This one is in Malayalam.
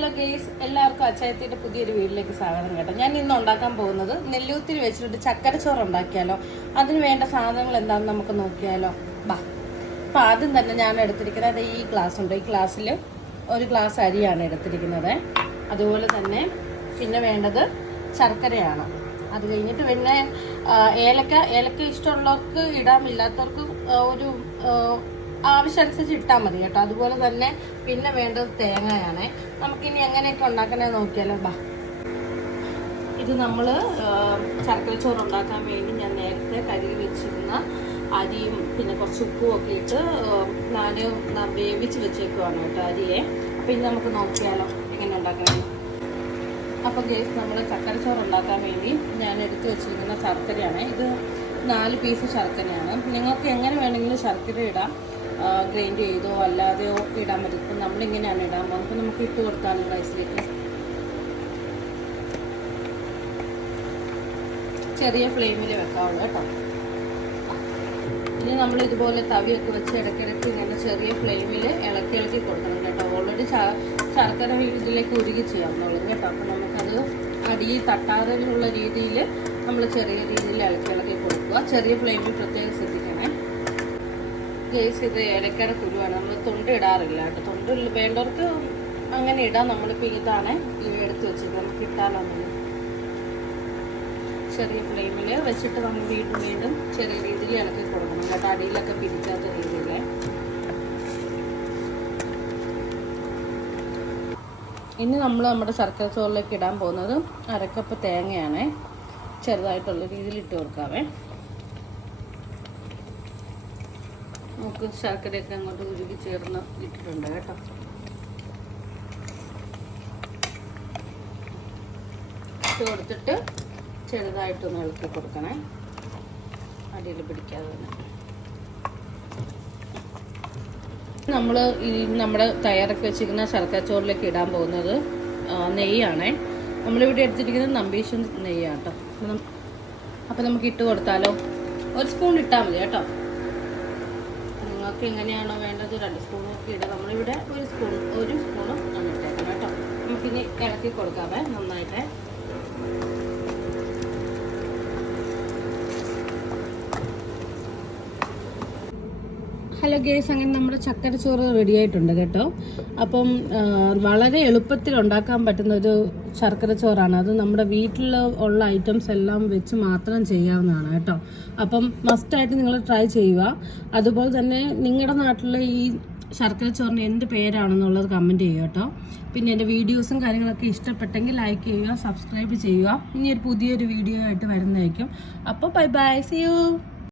ഹലോ ഗെയ്സ് എല്ലാവർക്കും അച്ചായത്തിന്റെ പുതിയൊരു വീട്ടിലേക്ക് സ്വാഗതം കേട്ടോ. ഞാൻ ഇന്ന് ഉണ്ടാക്കാൻ പോകുന്നത് നെല്ലൂത്തിരി വെച്ചിട്ട് ചക്കരച്ചോറ് ഉണ്ടാക്കിയാലോ? അതിന് വേണ്ട സാധനങ്ങൾ എന്താണെന്ന് നമുക്ക് നോക്കിയാലോ? ബാ. അപ്പം ആദ്യം തന്നെ ഞാൻ എടുത്തിരിക്കുന്നത് ഈ ഗ്ലാസ് ഉണ്ട്. ഈ ഗ്ലാസ്സിൽ ഒരു ഗ്ലാസ് അരിയാണ് എടുത്തിരിക്കുന്നത്. അതുപോലെ തന്നെ പിന്നെ വേണ്ടത് ശർക്കരയാണ്. അത് കഴിഞ്ഞിട്ട് പിന്നെ ഏലക്ക ഏലക്ക ഇഷ്ടമുള്ളവർക്ക് ഇടാമില്ലാത്തവർക്ക് ഒരു ആവശ്യമനുസരിച്ച് ഇട്ടാൽ മതി കേട്ടോ. അതുപോലെ തന്നെ പിന്നെ വേണ്ടത് തേങ്ങയാണ്. നമുക്കിനി എങ്ങനെയൊക്കെ ഉണ്ടാക്കണേ നോക്കിയാലോ. ബാ. ഇത് നമ്മൾ ശർക്കര ചോറ് ഉണ്ടാക്കാൻ വേണ്ടി ഞാൻ നേരത്തെ കരുതി വെച്ചിരുന്ന അരിയും പിന്നെ കുറച്ച് ഉപ്പും ഒക്കെ ഇട്ട് ഞാൻ വേവിച്ച് വെച്ചേക്കുവാണ് കേട്ടോ അരിയെ. അപ്പം ഇനി നമുക്ക് നോക്കിയാലോ എങ്ങനെ ഉണ്ടാക്കണം. അപ്പോൾ ഗേസ് നമ്മൾ ചക്കരച്ചോറ് ഉണ്ടാക്കാൻ വേണ്ടി ഞാൻ എടുത്തു വെച്ചിരിക്കുന്ന ശർക്കരയാണ്. ഇത് നാല് പീസ് ശർക്കരയാണ്. നിങ്ങൾക്ക് എങ്ങനെ വേണമെങ്കിലും ശർക്കര ഇടാം. ഗ്രൈൻഡ് ചെയ്തോ അല്ലാതെയോ ഇടാൻ പറ്റും. ഇപ്പം നമ്മളിങ്ങനെയാണ് ഇടാൻ പോകുന്നത്. അപ്പോൾ നമുക്ക് ഇട്ട് കൊടുത്താലും റൈസിലേക്ക് ചെറിയ ഫ്ലെയിമിൽ വെക്കാവുള്ളൂ കേട്ടോ. ഇനി നമ്മൾ ഇതുപോലെ തവിയൊക്കെ വെച്ച് ഇടയ്ക്കിടയ്ക്ക് ഇങ്ങനെ ചെറിയ ഫ്ലെയിമിൽ ഇളക്കി ഇളക്കി കൊടുക്കണം കേട്ടോ. ഓൾറെഡി ശർക്കര ഇതിലേക്ക് ഉരുകി ചെയ്യാവുന്നുള്ളൂ കേട്ടോ. അപ്പം നമുക്കത് അടിയിൽ തട്ടാറുള്ള രീതിയിൽ നമ്മൾ ചെറിയ രീതിയിൽ ഇളക്കി ഇളക്കി കൊടുക്കുക. ചെറിയ ഫ്ലെയിമിൽ പ്രത്യേകം ശ്രദ്ധിക്കണേ. ഗേസ് ഇത് ഏലക്കയുടെ കുരുവാണ്. നമ്മൾ തൊണ്ട് ഇടാറില്ല കേട്ടോ. തൊണ്ട് വേണ്ടവർക്ക് അങ്ങനെ ഇടാം. നമ്മളിപ്പോൾ ഇതാണ് ഇവ എടുത്ത് വെച്ചത് നമുക്ക് ഇട്ടാലോ ചെറിയ ഫ്ലെയിമിൽ വെച്ചിട്ട് നമ്മൾ വീണ്ടും വീണ്ടും ചെറിയ രീതിയിൽ ഇളക്കി കൊടുക്കണം കേട്ടോ. അടിയിലൊക്കെ പിരിക്കാത്ത രീതിയിൽ ഇനി നമ്മൾ നമ്മുടെ ശർക്കര ചോറിലേക്ക് ഇടാൻ പോകുന്നത് അരക്കപ്പ് തേങ്ങയാണ്. ചെറുതായിട്ടുള്ള രീതിയിൽ ഇട്ട് കൊടുക്കാവേ. നമുക്ക് ശർക്കരയൊക്കെ അങ്ങോട്ട് ഉരുകി ചേർന്ന് ഇട്ടിട്ടുണ്ട് കേട്ടോ. ഇട്ട് കൊടുത്തിട്ട് ചെറുതായിട്ടൊന്ന് ഇളക്കി കൊടുക്കണേ. അടിയിൽ പിടിക്കാതെ തന്നെ. നമ്മൾ ഈ നമ്മുടെ തയ്യാറൊക്കെ വെച്ചിരിക്കുന്ന ശർക്കര ചോറിലേക്ക് ഇടാൻ പോകുന്നത് നെയ്യാണേ. നമ്മളിവിടെ എടുത്തിരിക്കുന്നത് നെയ്യാണ് കേട്ടോ. അപ്പം നമുക്ക് ഇട്ട് കൊടുത്താലോ? ഒരു സ്പൂൺ ഇട്ടാൽ മതി കേട്ടോ. നിങ്ങൾക്ക് എങ്ങനെയാണോ വേണ്ടത്? രണ്ട് സ്പൂണൊക്കെ ഇടുക നമ്മളിവിടെ ഒരു സ്പൂൺ ഒരു സ്പൂണും ആണ് കേട്ടോ. നമുക്കിനി ഇളക്കി കൊടുക്കാവേ നന്നായിട്ട്. ഹലോ ഗേസ് അങ്ങനെ നമ്മുടെ ചക്കരച്ചോറ് ചോറ് റെഡി ആയിട്ടുണ്ട് കേട്ടോ. അപ്പം വളരെ എളുപ്പത്തിൽ ഉണ്ടാക്കാൻ പറ്റുന്ന ഒരു ശർക്കര ചോറാണ് അത് നമ്മുടെ വീട്ടിൽ ഉള്ള ഐറ്റംസ് എല്ലാം വെച്ച് മാത്രം ചെയ്യാവുന്നതാണ് കേട്ടോ. അപ്പം മസ്റ്റായിട്ട് നിങ്ങൾ ട്രൈ ചെയ്യുക. അതുപോലെ തന്നെ നിങ്ങളുടെ നാട്ടിലെ ഈ ശർക്കര ചോറിന് എന്ത് പേരാണെന്നുള്ളത് കമന്റ് ചെയ്യുക കേട്ടോ. പിന്നെ എന്റെ വീഡിയോസും കാര്യങ്ങളൊക്കെ ഇഷ്ടപ്പെട്ടെങ്കിൽ ലൈക്ക് ചെയ്യുക സബ്സ്ക്രൈബ് ചെയ്യുക. ഇനി ഒരു പുതിയൊരു വീഡിയോ ആയിട്ട് വരുന്നതായിരിക്കും. അപ്പോൾ ബൈ ബൈ സി യു